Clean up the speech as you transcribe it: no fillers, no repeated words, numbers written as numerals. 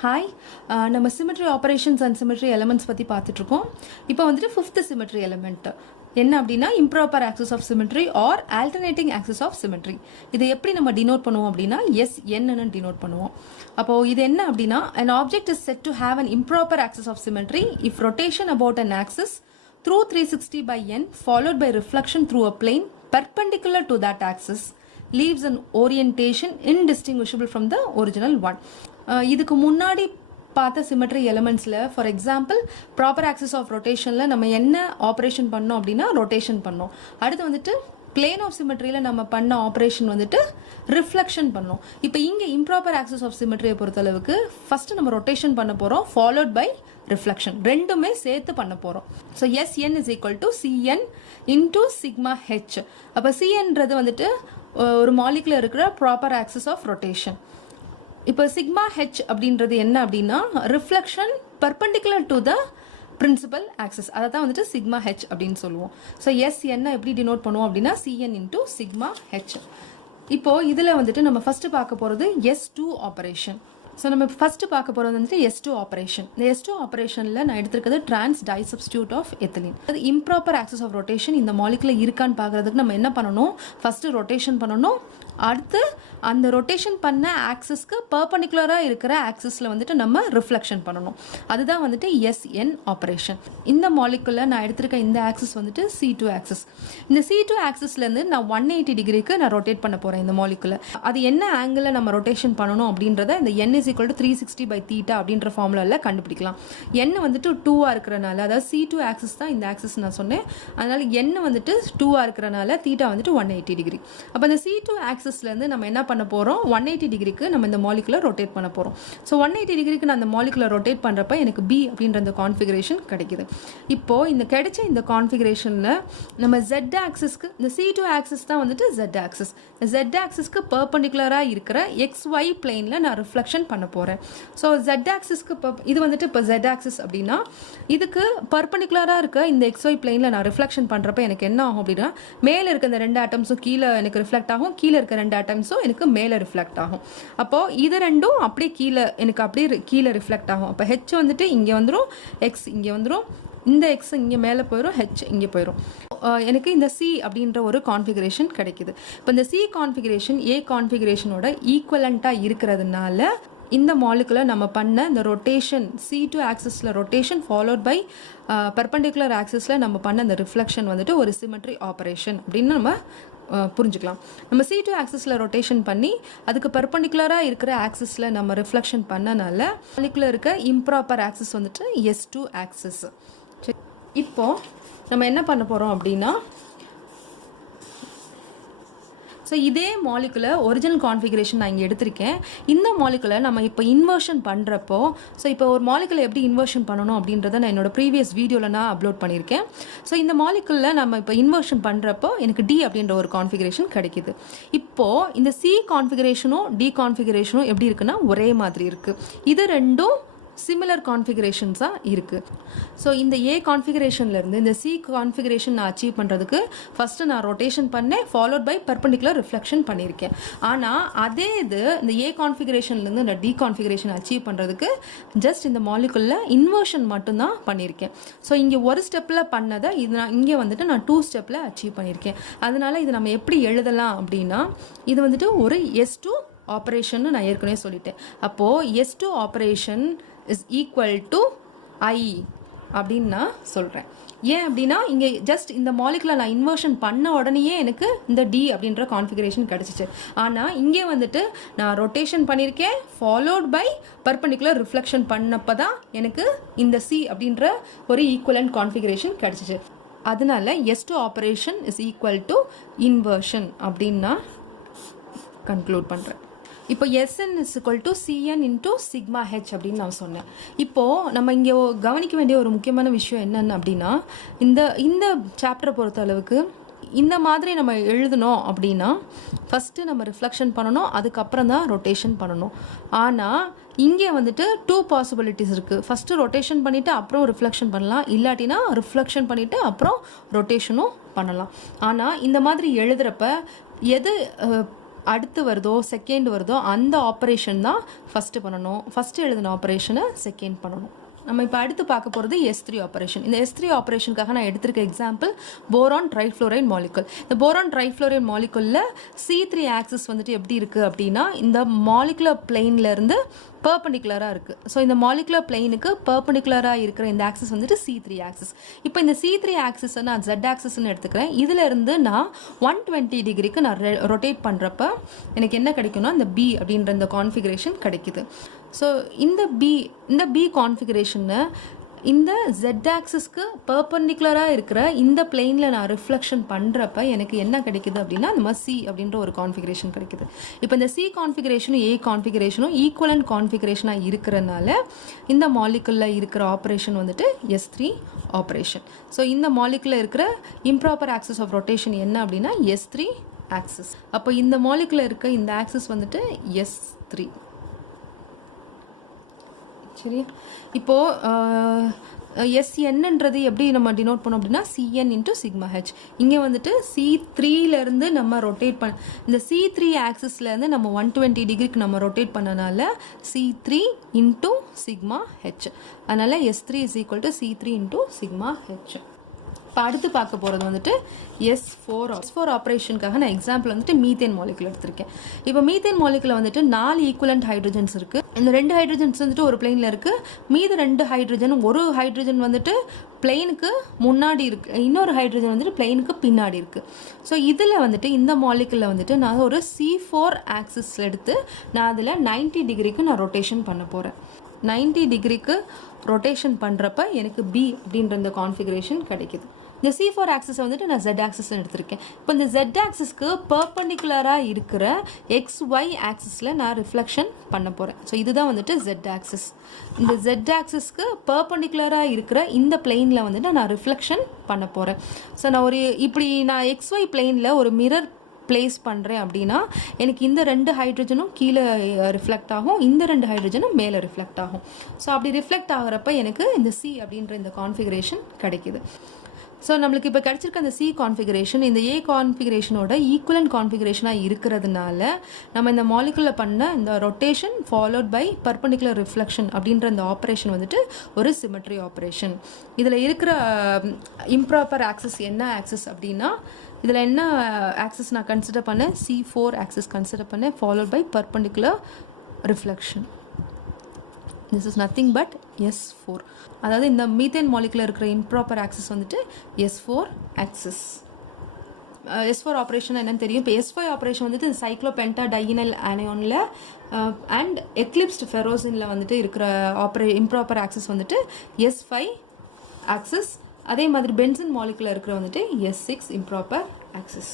Hi, நம்ம symmetry operations and symmetry elements பற்றி பார்த்துட்ருக்கோம். இப்போ வந்துட்டு ஃபிஃப்த் சிமெட்ரி எலமெண்ட் என்ன அப்படின்னா improper axis of symmetry or alternating axis of symmetry. இதை எப்படி நம்ம டினோட் பண்ணுவோம் அப்படின்னா என்னன்னு டினோட் பண்ணுவோம். அப்போது இது என்ன அப்படின்னா an object is said to have an improper axis of symmetry if rotation about an axis through 360 by n followed by reflection through a plane perpendicular to that axis leaves an orientation indistinguishable from the original one. இதுக்கு முன்னாடி பார்த்த symmetry எலிமெண்ட்ஸில் for example proper axis of ரொட்டேஷனில் நம்ம என்ன operation பண்ணோம் அப்படின்னா rotation பண்ணோம். அடுத்து வந்துட்டு பிளேன் ஆஃப் சிமெட்ரியில் நம்ம பண்ண ஆப்ரேஷன் வந்துட்டு ரிஃப்ளெக்ஷன் பண்ணோம். இப்போ இங்கே இம்ப்ராப்பர் ஆக்சிஸ் ஆஃப் சிமெட்ரியை பொறுத்தளவுக்கு ஃபஸ்ட்டு நம்ம ரொட்டேஷன் பண்ண போகிறோம், ஃபாலோட் பை ரிஃப்ளெக்ஷன், ரெண்டுமே சேர்த்து பண்ண போகிறோம். So Sn is equal to Cn into sigma h. அப்போ Cnன்றது வந்துட்டு ஒரு மாலிகுலர் இருக்கிற ப்ராப்பர் ஆக்சிஸ் ஆஃப் ரொட்டேஷன். இப்போ சிக்மா ஹெச் அப்படின்றது என்ன அப்படின்னா reflection perpendicular to the principal axis, அதை தான் வந்துட்டு சிக்மா ஹெச் அப்படின்னு சொல்லுவோம். ஸோ என்ன எப்படி டினோட் பண்ணுவோம் அப்படின்னா Cn இன்டூ சிக்மா ஹெச். இப்போ இதில் வந்துட்டு நம்ம ஃபஸ்ட்டு பார்க்க போகிறது S2 ஆப்ரேஷன். ஸோ நம்ம ஃபஸ்ட்டு பார்க்க போகிறது வந்துட்டு S2 ஆப்ரேஷன். இந்த S2 ஆப்ரேஷனில் நான் எடுத்துருக்கிறது டிரான்ஸ் டைசப்ஸ்டியூட் ஆஃப் எத்திலீன். அது இம்ப்ராப்பர் ஆக்சஸ் ஆஃப் ரொட்டேஷன் இந்த மாலிகுலர் இருக்கான்னு பார்க்குறதுக்கு நம்ம என்ன பண்ணணும், ஃபஸ்ட்டு ரொட்டேஷன் பண்ணணும். அடுத்து அந்த ரொட்டேஷன் பண்ண ஆக்சிஸ்க்கு பர்பண்டிகுலராக இருக்கிற ஆக்சிஸில் வந்துட்டு நம்ம ரிஃப்ளெக்ஷன் பண்ணணும். அதுதான் வந்துட்டு Sn ஆப்ரேஷன். இந்த மாலிகுலர் நான் எடுத்திருக்க இந்த ஆக்சிஸ் வந்துட்டு C2 ஆக்சிஸ். இந்த C2 ஆக்சிஸ்லேருந்து நான் 180 டிகிரிக்கு நான் ரொட்டேட் பண்ண போகிறேன் இந்த மாலிகுலர். அது என்ன ஆங்கிளில் நம்ம ரொட்டேஷன் பண்ணணும் அப்படின்றத இந்த n is equal to 360 by theta அப்படின்ற ஃபார்முலாவில் கண்டுபிடிக்கலாம். n வந்துட்டு 2ஆக இருக்கிறனால, அதாவது C2 ஆக்சிஸ் தான் இந்த ஆக்சிஸ் நான் சொன்னேன், அதனால் n வந்துட்டு 2ஆக இருக்கிறனால தீட்டா வந்துட்டு 180 டிகிரி. அப்போ இந்த C2 ஆக்சிஸ்லேருந்து நம்ம என்ன பண்ண போகிறோம், 180 டிகிரிக்கு நம்ம இந்த மாலிகுலர் ரொட்டேட் பண்ண போகிறோம். ஸோ 180 டிகிரிக்கு நான் அந்த மாலிகுலர் ரொட்டேட் பண்ணுறப்ப எனக்கு B அப்படின்ற அந்த கான்ஃபிகரேஷன் கிடைக்குது. இப்போது இந்த கிடைச்ச இந்த கான்ஃபிகரேஷனில் நம்ம Z ஆக்சிஸ்க்கு, இந்த C2 ஆக்சிஸ் தான் வந்துட்டு Z ஆக்சிஸ், Z ஆக்சிஸ்க்கு பர்பண்டிகுலராக இருக்கிற XY பிளேனில் நான் ரிஃப்ளெக்ஷன் பண்ண போகிறேன். ஸோ Z ஆக்சிஸ்க்கு இது வந்துட்டு இப்போ Z ஆக்சிஸ் அப்படின்னா இதுக்கு பர்பண்டிகுலராக இருக்க இந்த XY பிளேனில் நான் ரிஃப்ளெக்ஷன் பண்ணுறப்ப எனக்கு என்ன ஆகும் அப்படின்னா மேலே இருக்க இந்த 2 ஆட்டம்ஸும் கீழே எனக்கு ரிஃப்ளெக்ட் ஆகும், கீழே இருக்க 2 ஆட்டம்ஸும் எனக்கு மேலே ரிஃப்ளெக்ட் ஆகும். அப்போது இது ரெண்டும் அப்படியே கீழே எனக்கு அப்படியே கீழே ரிஃப்ளெக்ட் ஆகும். அப்போ H வந்துட்டு இங்கே வந்துடும், X இங்கே வந்துடும், இந்த எக்ஸ் இங்கே மேலே போயிடும், ஹெச் இங்கே போயிடும். எனக்கு இந்த சி அப்படின்ற ஒரு கான்ஃபிகரேஷன் கிடைக்குது. இப்போ இந்த சி கான்ஃபிகரேஷன் ஏ கான்ஃபிகரேஷனோட ஈக்குவலண்ட்டாக இருக்கிறதுனால இந்த மாலிகுலர் நம்ம பண்ண இந்த ரொட்டேஷன் C2 ஆக்சிஸில் ரொட்டேஷன் ஃபாலோட் பை பர்பண்டிகுலர் ஆக்சிஸில் நம்ம பண்ண இந்த ரிஃப்ளெக்ஷன் வந்துட்டு ஒரு சிமெட்ரி ஆப்ரேஷன் அப்படின்னு நம்ம புரிஞ்சுக்கலாம். நம்ம C2 ஆக்சிஸில் ரொட்டேஷன் பண்ணி அதுக்கு பர்பண்டிகுலராக இருக்கிற ஆக்சிஸில் நம்ம ரிஃப்ளெக்ஷன் பண்ணனால மாலிகுலர் இருக்க இம்ப்ராப்பர் ஆக்சிஸ் வந்துட்டு S2 ஆக்சிஸ். சரி, இப்போது நம்ம என்ன பண்ண போகிறோம் அப்படின்னா, ஸோ இதே மாலிகுலர் ஒரிஜினல் கான்ஃபிகரேஷன் நான் இங்கே எடுத்திருக்கேன். இந்த மாலிகுலர் நம்ம இப்போ இன்வர்ஷன் பண்ணுறப்போ, ஸோ இப்போ ஒரு மாலிகுலர் எப்படி இன்வர்ஷன் பண்ணணும் அப்படின்றத நான் என்னோட ப்ரீவியஸ் வீடியோவில் நான் அப்லோட் பண்ணியிருக்கேன். ஸோ இந்த மாலிகுலர் நம்ம இப்போ இன்வர்ஷன் பண்ணுறப்போ எனக்கு டி அப்படின்ற ஒரு கான்ஃபிகரேஷன் கிடைக்கிது. இப்போது இந்த சி கான்ஃபிகரேஷனும் டி கான்ஃபிகரேஷனும் எப்படி இருக்குன்னா ஒரே மாதிரி இருக்குது. இது ரெண்டும் சிமிலர் கான்ஃபிகரேஷன்ஸாக இருக்குது. ஸோ இந்த ஏ கான்ஃபிகரேஷன்லேருந்து இந்த சி கான்ஃபிகரேஷன் நான் அச்சீவ் பண்ணுறதுக்கு ஃபஸ்ட்டு நான் ரொட்டேஷன் பண்ணேன், ஃபாலோட் பை பர்பண்டிகுலர் ரிஃப்ளெக்ஷன் பண்ணியிருக்கேன். ஆனால் அதே இது இந்த ஏ கான்ஃபிகரேஷன்லேருந்து இந்த டி கான்ஃபிகரேஷன் அச்சீவ் பண்ணுறதுக்கு ஜஸ்ட் இந்த மாலிகுலர் இன்வர்ஷன் மட்டும்தான் பண்ணியிருக்கேன். ஸோ இங்கே ஒரு ஸ்டெப்பில் பண்ணதை இது நான் இங்கே வந்துட்டு நான் 2 ஸ்டெப்பில் அச்சீவ் பண்ணியிருக்கேன். அதனால் இது நம்ம எப்படி எழுதலாம் அப்படின்னா, இது வந்துட்டு ஒரு S2 ஆப்ரேஷன் நான் ஏற்கனவே சொல்லிட்டேன். அப்போது S2 operation is equal to I அப்படின்னு நான் சொல்கிறேன். ஏன் அப்படின்னா இங்கே ஜஸ்ட் இந்த மாலிகுலர் நான் இன்வர்ஷன் பண்ண உடனேயே எனக்கு இந்த டி அப்படின்ற கான்ஃபிகரேஷன் கிடச்சிச்சு. ஆனால் இங்கே வந்துட்டு நான் ரொட்டேஷன் பண்ணியிருக்கேன், ஃபாலோட் பை பர்பண்டிகுலர் ரிஃப்ளெக்ஷன் பண்ணப்போ தான் எனக்கு இந்த சி அப்படின்ற ஒரு ஈக்குவலண்ட் கான்ஃபிகரேஷன் கிடச்சிச்சு. அதனால S2 operation is equal to inversion அப்படின்னு நான் கன்க்ளூட் பண்ணுறேன். இப்போ Sn is equal to Cn into sigma h அப்படின்னு நான் சொன்னேன். இப்போது நம்ம இங்கே கவனிக்க வேண்டிய ஒரு முக்கியமான விஷயம் என்னென்னு அப்படின்னா, இந்த சாப்டரை பொறுத்த அளவுக்கு இந்த மாதிரி நம்ம எழுதணும் அப்படின்னா ஃபஸ்ட்டு நம்ம ரிஃப்ளெக்ஷன் பண்ணணும், அதுக்கப்புறம் தான் ரொட்டேஷன் பண்ணணும். ஆனால் இங்கே வந்துட்டு 2 பாசிபிலிட்டிஸ் இருக்குது. ஃபஸ்ட்டு ரொட்டேஷன் பண்ணிவிட்டு அப்புறம் ரிஃப்ளெக்ஷன் பண்ணலாம், இல்லாட்டினா ரிஃப்ளெக்ஷன் பண்ணிவிட்டு அப்புறம் ரொட்டேஷனும் பண்ணலாம். ஆனால் இந்த மாதிரி எழுதுகிறப்ப எது அடுத்து வருதோ செகண்ட் வருதோ அந்த ஆப்ரேஷன் தான் ஃபஸ்ட்டு பண்ணணும். ஃபஸ்ட்டு எழுதின ஆப்ரேஷனை செகண்ட் பண்ணணும். நம்ம இப்போ அடுத்து பார்க்க போகிறது S3 ஆப்ரேஷன். இந்த S3 ஆப்ரேஷனுக்காக நான் எடுத்திருக்க எக்ஸாம்பிள் போரான் ட்ரைஃப்ளோரைட் மாலிகுல். இந்த போரான் ட்ரைஃப்ளோரைட் மாலிகுலில் C3 ஆக்சிஸ் வந்துட்டு எப்படி இருக்குது அப்படின்னா இந்த மாலிகுலர் பிளெயின்லேருந்து பர்பண்டிகுலராக இருக்குது. ஸோ இந்த மாலிகுலர் பிளெயினுக்கு பர்பண்டிகுலராக இருக்கிற இந்த ஆக்சிஸ் வந்துட்டு C3 ஆக்சிஸ். இப்போ இந்த C3 ஆக்சிஸை நான் Z ஆக்சிஸ்ன்னு எடுத்துக்கிறேன். இதிலேருந்து நான் 120 டிகிரிக்கு நான் ரொட்டேட் பண்ணுறப்ப எனக்கு என்ன கிடைக்கும்னா இந்த B அப்படின்ற இந்த கான்ஃபிகரேஷன் கிடைக்குது. ஸோ இந்த பி கான்ஃபிகரேஷனை இந்த Z ஆக்சிஸ்க்கு பர்பண்டிகுலராக இருக்கிற இந்த பிளெயினில் நான் ரிஃப்ளெக்ஷன் பண்ணுறப்ப எனக்கு என்ன கிடைக்குது அப்படின்னா இந்த மாதிரி C அப்படின்ற ஒரு கான்ஃபிகரேஷன் கிடைக்குது. இப்போ இந்த C கான்ஃபிகரேஷனும் A கான்ஃபிகரேஷனும் ஈக்குவலன்ட் கான்ஃபிகரேஷனாக இருக்கிறனால இந்த மாலிகுலில் இருக்கிற ஆப்ரேஷன் வந்துட்டு S3 ஆப்ரேஷன். ஸோ இந்த மாலிகுலில் இருக்கிற இம்ப்ராப்பர் ஆக்சிஸ் ஆஃப் ரொட்டேஷன் என்ன அப்படின்னா S3 ஆக்சிஸ். அப்போ இந்த மாலிகுலில் இருக்க இந்த ஆக்சிஸ் வந்துட்டு S3. சரியா? இப்போது SNன்றது எப்படி நம்ம டினோட் பண்ணோம் அப்படின்னா CN இன்ட்டு சிக்மா ஹெச். இங்கே வந்துட்டு C3லேருந்து நம்ம ரொட்டேட் இந்த C3 ஆக்சிஸ்லேருந்து நம்ம 120 டிகிரிக்கு நம்ம ரொட்டேட் பண்ணனால C3 இன்ட்டு சிக்மா ஹெச். அதனால் S3 is equal to C3 into sigma H. இப்போ அடுத்து பார்க்க போகிறது வந்துட்டு S4 ஆப்ரேஷனுக்காக நான் எக்ஸாம்பிள் வந்துட்டு மீத்தேன் மாலிகுல் எடுத்திருக்கேன். இப்போ மீத்தேன் மாலிகுலில் வந்துட்டு 4 ஈக்குவலண்ட் ஹைட்ரஜன்ஸ் இருக்குது. இந்த 2 ஹைட்ரஜன்ஸ் வந்துட்டு ஒரு பிளெயினில் இருக்குது. மீது 2 ஹைட்ரஜன், ஒரு ஹைட்ரஜன் வந்துட்டு பிளெயினுக்கு முன்னாடி இருக்குது, இன்னொரு ஹைட்ரஜன் வந்துட்டு பிளெயினுக்கு பின்னாடி இருக்குது. ஸோ இதில் வந்துட்டு இந்த மாலிகுலில் வந்துட்டு நான் ஒரு C4 ஆக்சிஸ் எடுத்து நான் அதில் 90 டிகிரிக்கு நான் ரொட்டேஷன் பண்ண போகிறேன். 90 டிகிரிக்கு ரொட்டேஷன் பண்ணுறப்ப எனக்கு B அப்படின்ற இந்த கான்ஃபிகரேஷன் கிடைக்குது. இந்த C4 ஆக்சிஸை வந்துட்டு நான் Z ஆக்சிஸ்ன்னு எடுத்திருக்கேன். இப்போ இந்த Z ஆக்சிஸ்க்கு பர்பண்டிகுலராக இருக்கிற XY ஆக்சிஸில் நான் ரிஃப்ளெக்ஷன் பண்ண போகிறேன். ஸோ இதுதான் வந்துட்டு Z ஆக்சிஸ். இந்த Z ஆக்சிஸ்க்கு பர்பண்டிகுலராக இருக்கிற இந்த பிளெயினில் வந்துட்டு நான் ரிஃப்ளெக்ஷன் பண்ண போகிறேன். ஸோ நான் இப்படி நான் XY பிளெயினில் ஒரு மிரர் பிளேஸ் பண்ணுறேன் அப்படின்னா எனக்கு இந்த 2 ஹைட்ரஜனும் கீழே ரிஃப்ளெக்ட் ஆகும், இந்த 2 ஹைட்ரஜனும் மேலே ரிஃப்ளெக்ட் ஆகும். ஸோ அப்படி ரிஃப்ளெக்ட் ஆகிறப்ப எனக்கு இந்த C அப்படின்ற இந்த கான்ஃபிகரேஷன் கிடைக்குது. ஸோ நம்மளுக்கு இப்போ கிடச்சிருக்க அந்த C கான்ஃபிகரேஷன் இந்த A கான்ஃபிகரேஷனோட ஈக்குவலன்ட் கான்ஃபிகரேஷனாக இருக்கிறதுனால நம்ம இந்த மாலிகுலில் பண்ண இந்த rotation followed by perpendicular reflection அப்படின்ற இந்த ஆப்ரேஷன் வந்துட்டு ஒரு சிமெட்ரி ஆப்ரேஷன். இதில் இருக்கிற இம்ப்ராப்பர் ஆக்சிஸ் என்ன ஆக்சிஸ் அப்படின்னா இதில் என்ன ஆக்சிஸ் நான் கன்சிடர் பண்ணேன், C4 ஆக்சிஸ் கன்சிடர் பண்ணேன் followed by perpendicular reflection. This is nothing but S4. அதாவது இந்த மீத்தேன் மாலிகுலில் இருக்கிற இம்ப்ராப்பர் ஆக்சிஸ் வந்துட்டு S4 ஆக்சிஸ். S4 ஆப்ரேஷன் என்னன்னு தெரியும். இப்போ S5 ஆப்ரேஷன் வந்துட்டு சைக்ளோபென்டா டையினல் ஆனியோனில் அண்ட் எக்லிப்ஸ்டு ஃபெரோசினில் வந்துட்டு இருக்கிற இம்ப்ராப்பர் ஆக்சிஸ் வந்துட்டு S5 ஆக்சிஸ். அதே மாதிரி பென்சின் மாலிகுலில் இருக்கிற வந்துட்டு S6 இம்ப்ராப்பர் ஆக்சிஸ்.